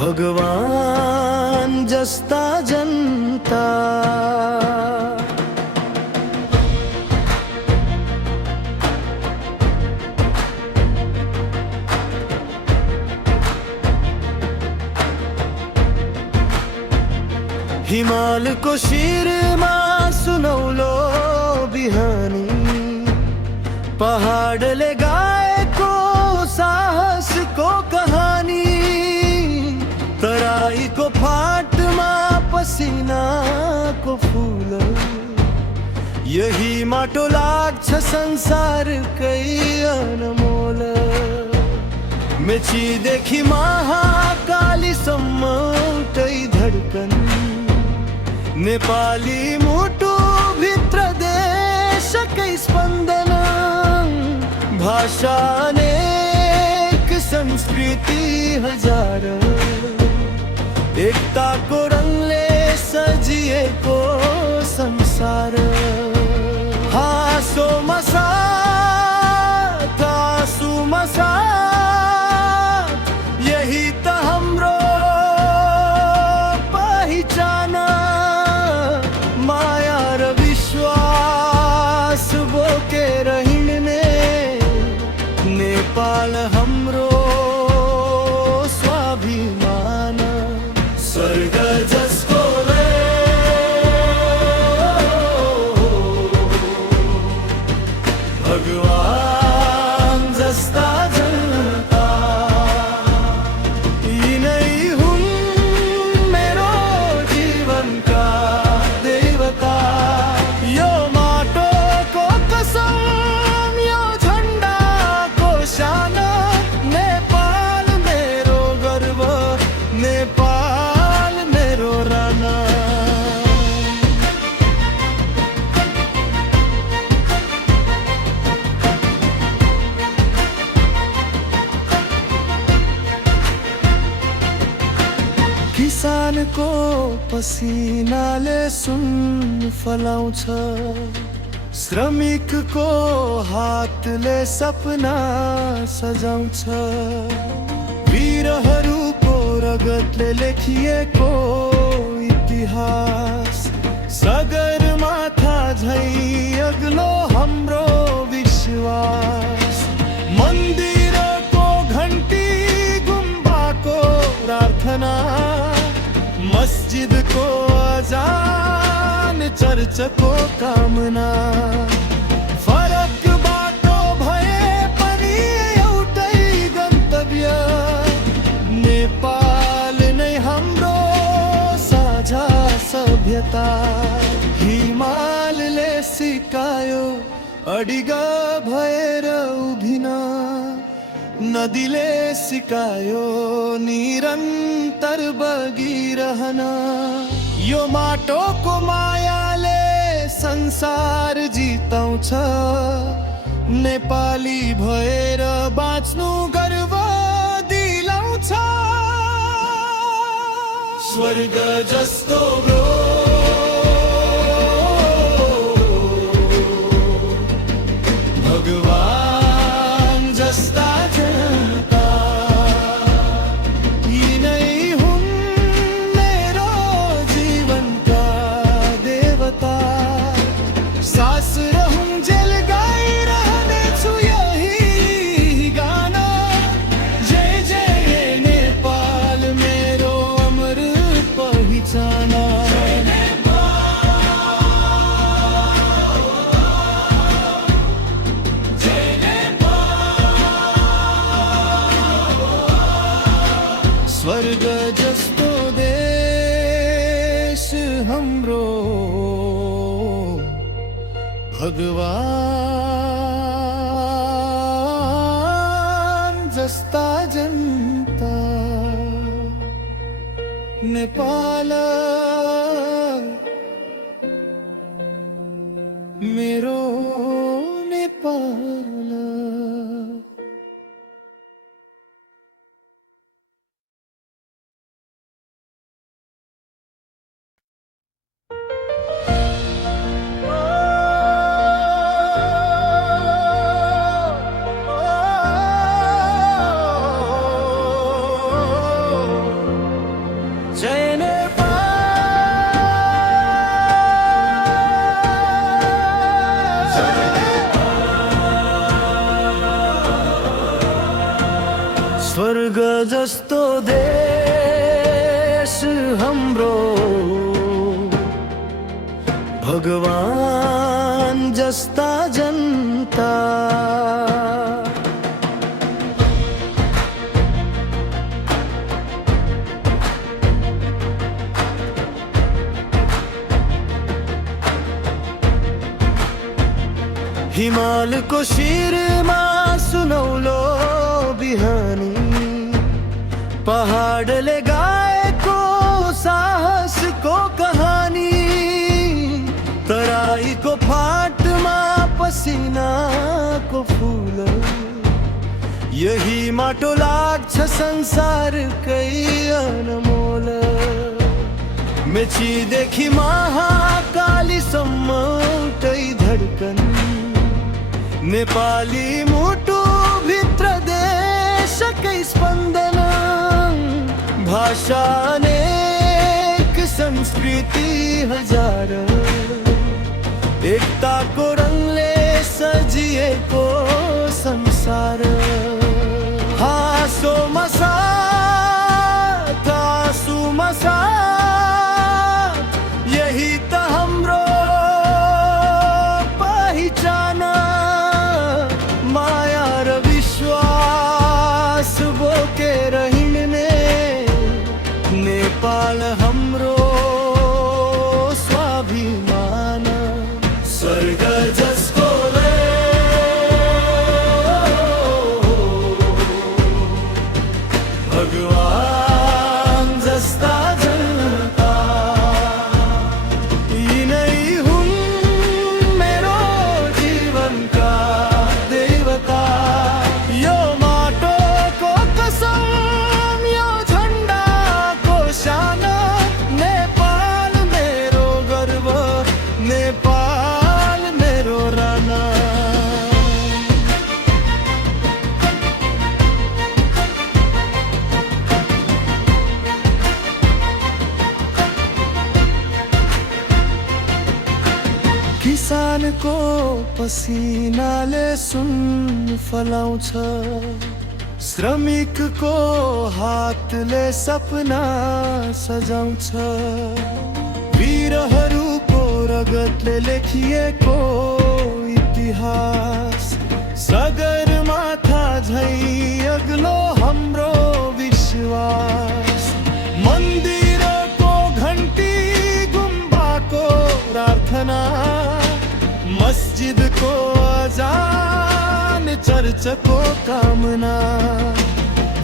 भगवान जस्ता जनता। हिमालको शिरमा सुनौलो बिहानी, पहाडले गाएको साहसको कहानी, तराईको फाटमा पसिनाको फूल, यही माटो लाग्छ संसारकै अनमोल। मेचीदेखि महाकालीसम्म एउटै धड्कन, नेपाली मुटु भित्र देशकै स्पन्दन। भाषा अनेक, संस्कृति हजार, एकताको रङले सजिएको संसार। हाँसोमा साथ, आँसुमा साथ, यही त हाम्रो पहिचान। माया र विश्वास बोकेर हिँड्ने नेपाल हाम्रो स्वाभिमान। स्वर्ग जसको भगवान जस्ता जनता, यिनै हुन् मेरो जीवनका देवता। यो माटोको कसम, यो झन्डाको शान, नेपाल मेरो गर्व, नेपाल मेरो राना। किसानको पसिनाले सुन फलाउँछ, श्रमिकको हातले सपना सजाउँछ। वीरहरूको रगतले लेखिएको इतिहास, सगरमाथा झै अग्लो हाम्रो विश्वास। मन्दिरको घन्टी, गुम्बाको प्रार्थना, मस्जिदको अजान, चर्चको कामना। फरक बाटो भए पनि एउटै गन्तव्य, नेपाल नै हाम्रो साझा सभ्यता। हिमालले सिकायो अडिग भएर उभिन, नदीले सिकायो निरन्तर बगिरहन। यो माटोको मायाले संसार जिताउँछ, नेपाली भएर बाँच्नु गर्व दिलाउँछ। स्वर्ग जस्तो भगवान जस्ता जनता, यिनै हुन् मेरो जीवनका देवता। सास रहूंजेल गाइरहनेछु यही गाना, जय जय नेपाल मेरो अमर पहिचान। स्वर्ग जस्तो देश हाम्रो, भगवान जस्ता जनता। नेपाल मेरो नेपाल। स्वर्ग जस्तो देश हाम्रो, भगवान जस्ता जनता। हिमालको शिरमा सुनौलो बिहानी, पहाडले गाएको साहसको कहानी, तराईको फाटमा पसिनाको फूल, यही माटो लाग्छ संसारकै अनमोल। मेचीदेखि महाकालीसम्म एउटै धड्कन, नेपाली मुटु भित्र देशकै स्पन्दन। भाषा अनेक, संस्कृति हजार, एकताको रङले सजिएको संसार। हाँसोमा साथ, आँसुमा साथ, यही त हाम्रो पहिचान। माया र विश्वास बोकेर हिँड्ने नेपाल हाम्रो स्वाभिमान। स्वर्ग जसको भगवान जस्ता जनता, यिनै हुन् मेरो जीवनका देवता। यो माटोको कसम, यो झन्डाको शान, नेपाल मेरो गर्व, नेपाल मेरो राना। किसानको पसिनाले सुन फलाउँछ, श्रमिकको हातले सपना सजाउँछ। वीरहरूको रगतले लेखिएको इतिहास, सगरमाथा झैँ अग्लो हाम्रो विश्वास। मन्दिरको घन्टी, गुम्बाको प्रार्थना, मस्जिदको अजान, चर्चको कामना।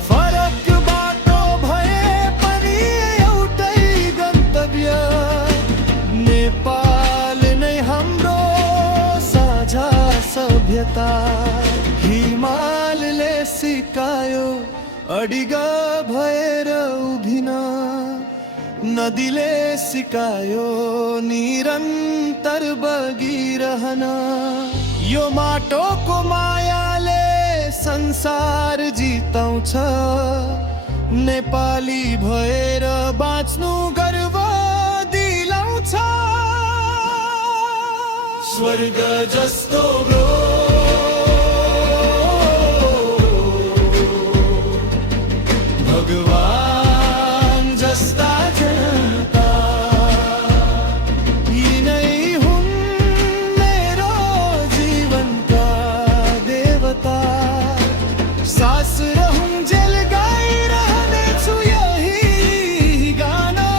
फरक बाटो भए पनि एउटै गन्तव्य, नेपाल नै हाम्रो साझा सभ्यता। हिमालले सिकायो अडिग भएर उभिन, नदीले सिकायो निरन्तर बगिरहन। यो माटोको मायाले संसार जिताउँछ, नेपाली भएर बाँच्नु गर्व दिलाउँछ। स्वर्ग जस्तो भगवान जस्ता जनता, यिनै हुन् मेरो जीवनका देवता। सास रहूंजेल गाइरहनेछु यही गाना,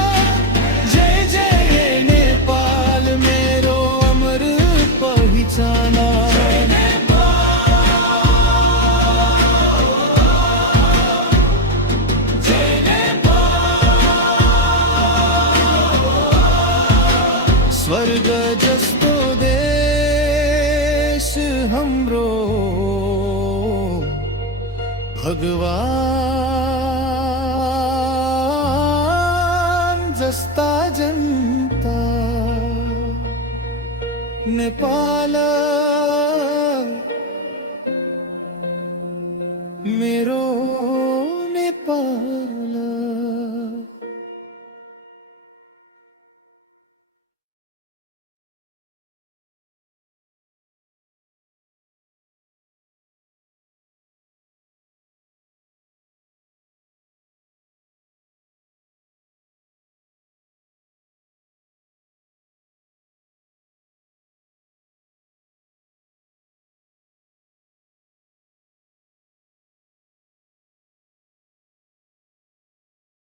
जय जय नेपाल मेरो अमर पहिचान। स्वर्ग जस्तो देश हाम्रो, भगवान जस्ता जनता। नेपाल